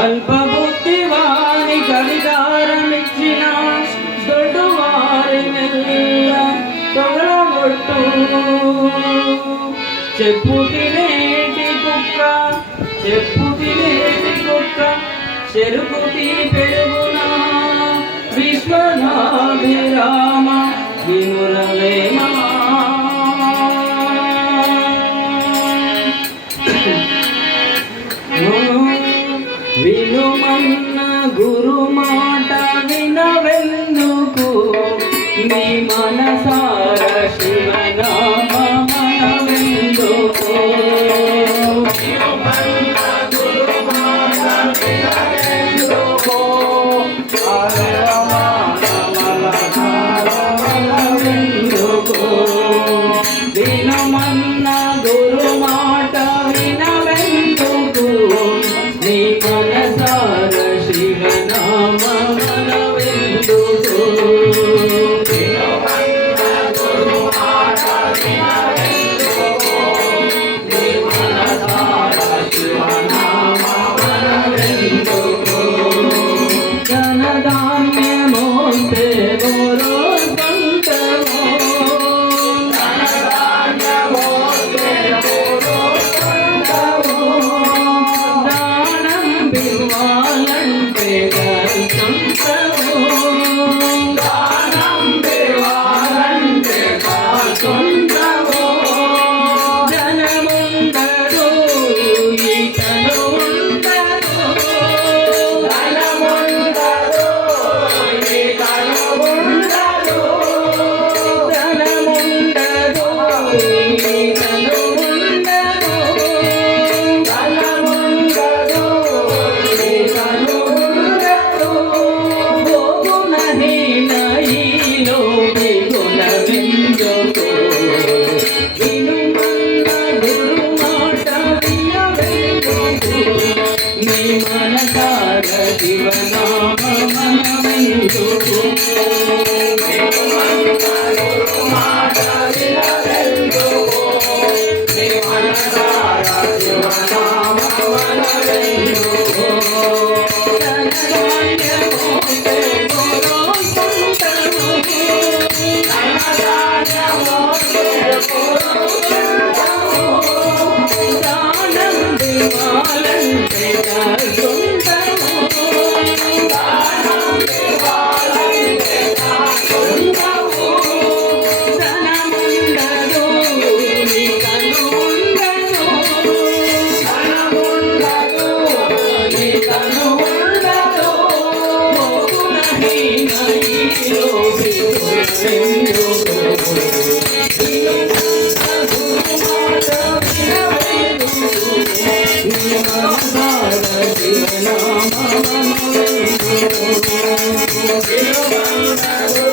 అల్పబుద్ధి వారి కవిదారమిచ్చిన దొడ్డు వారి మెల్ల తొగలబొట్టు చెప్పు తినేటి కుక్క చెప్పు తినేటి కుక్క చెరుకు తీ పెరుగునా విశ్వనాభిరామ వినురవేమా నీ మనసారా you. Música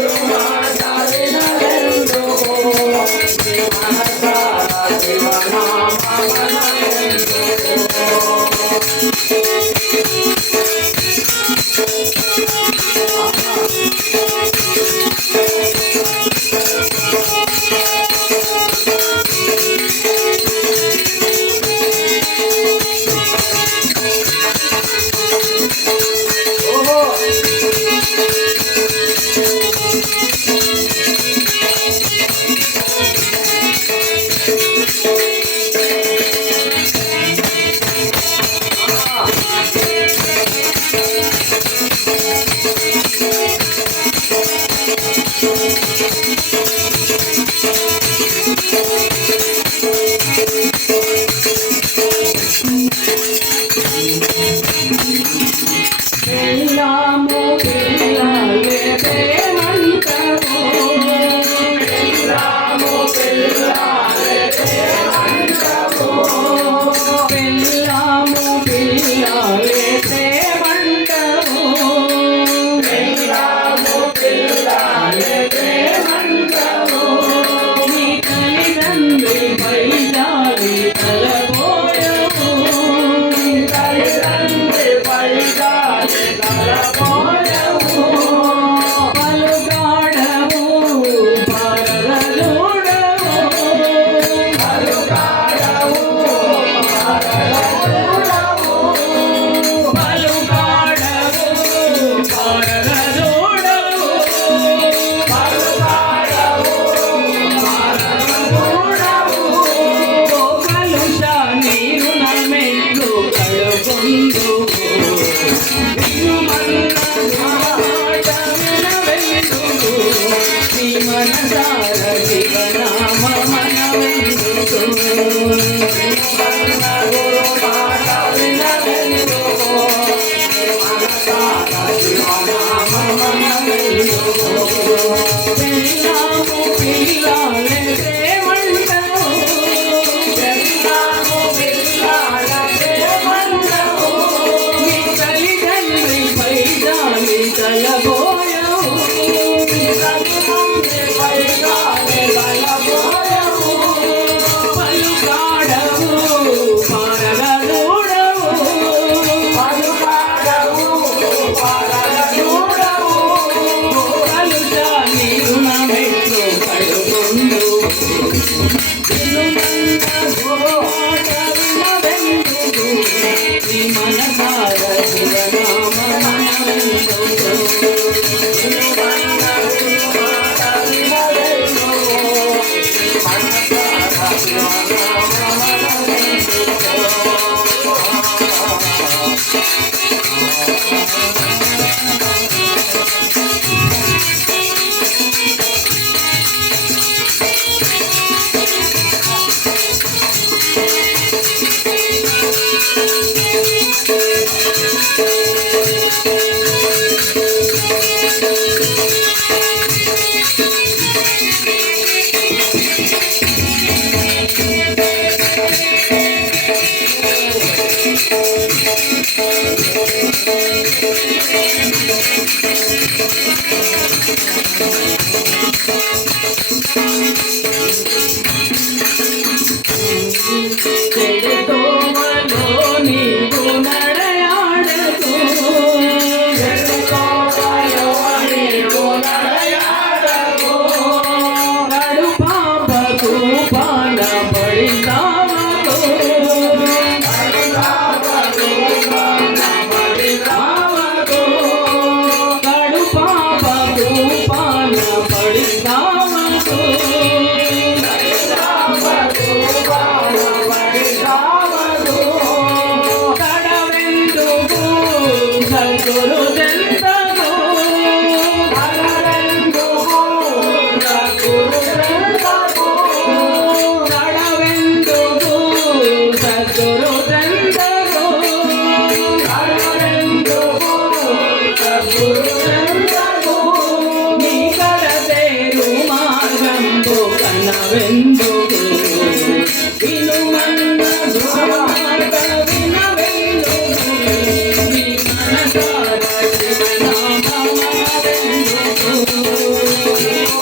ಗುರುಗಳು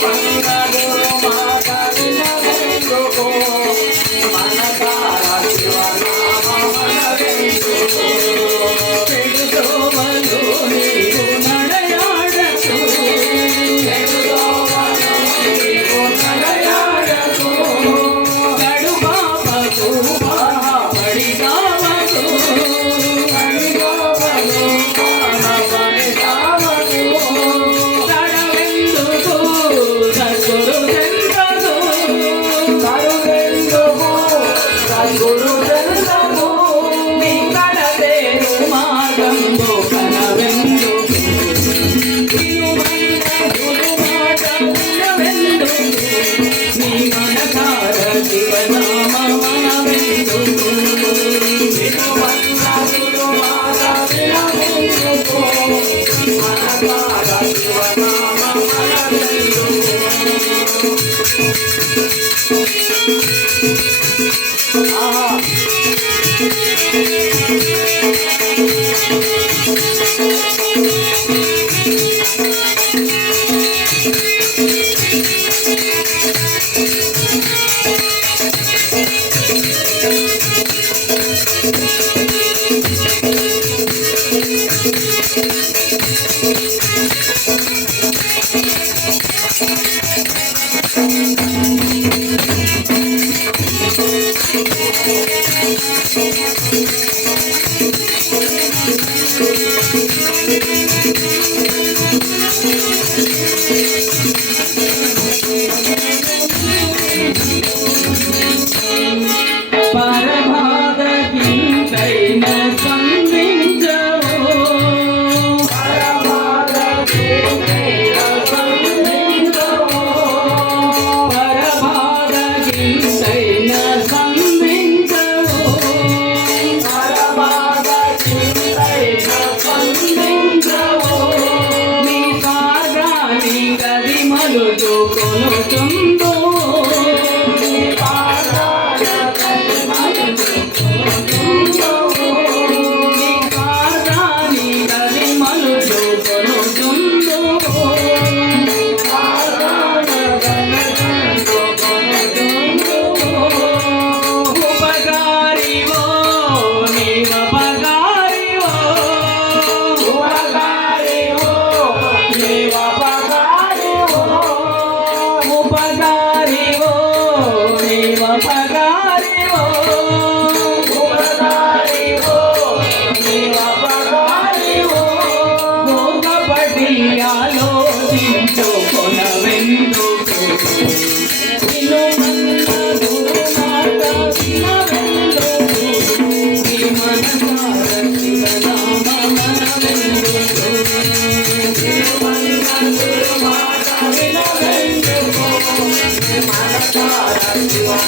Bye. Aha. pagar.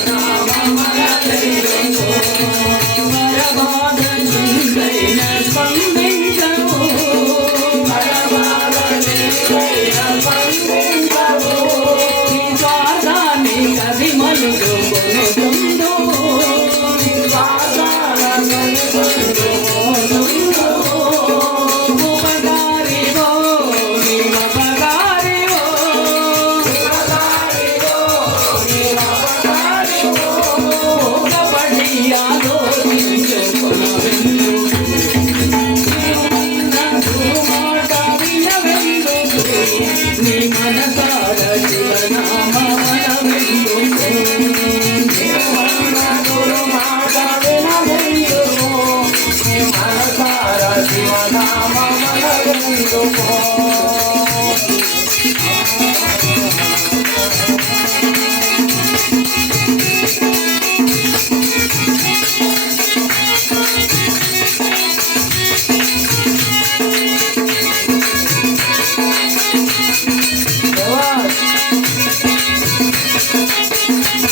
oh my Rama.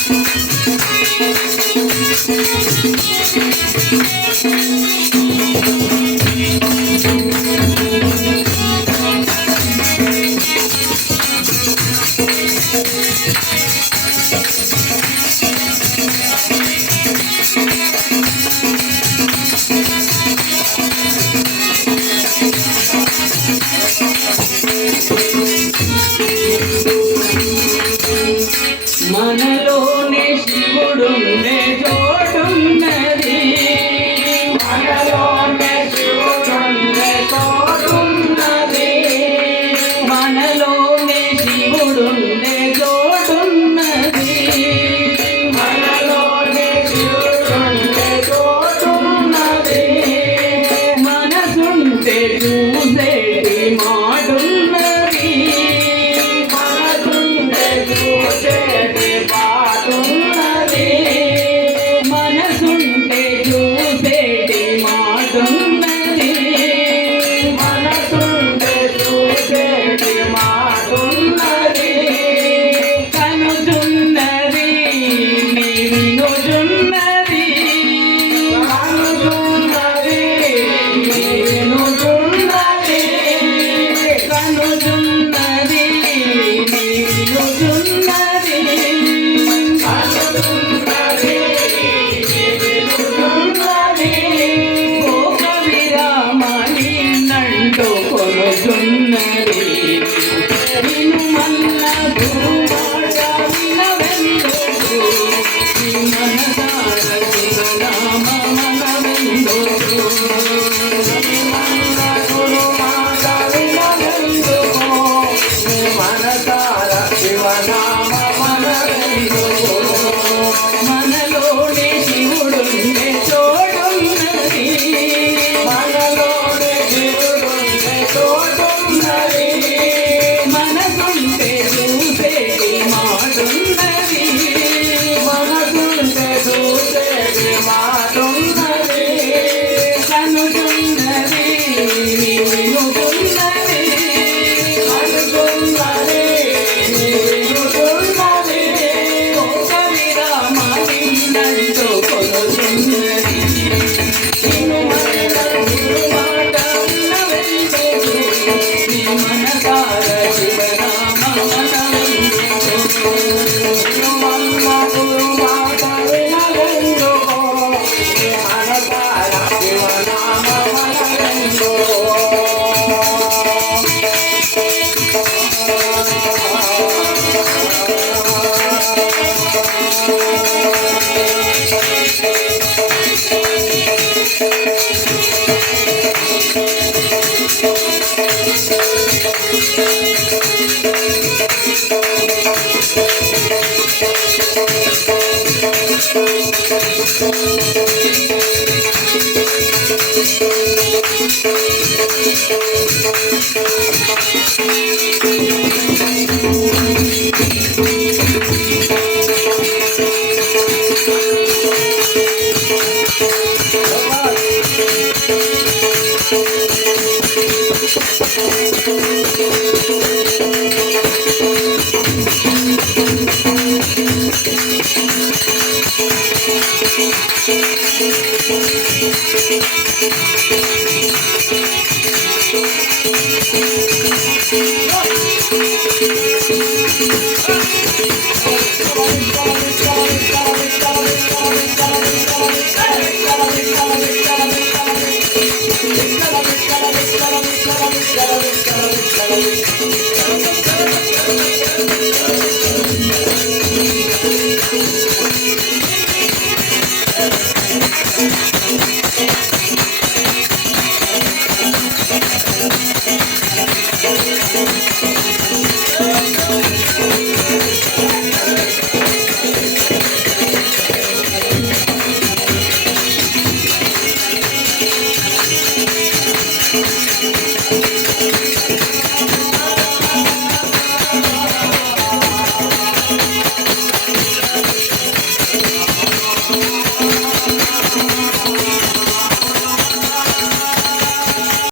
Thank you. Thank you. Música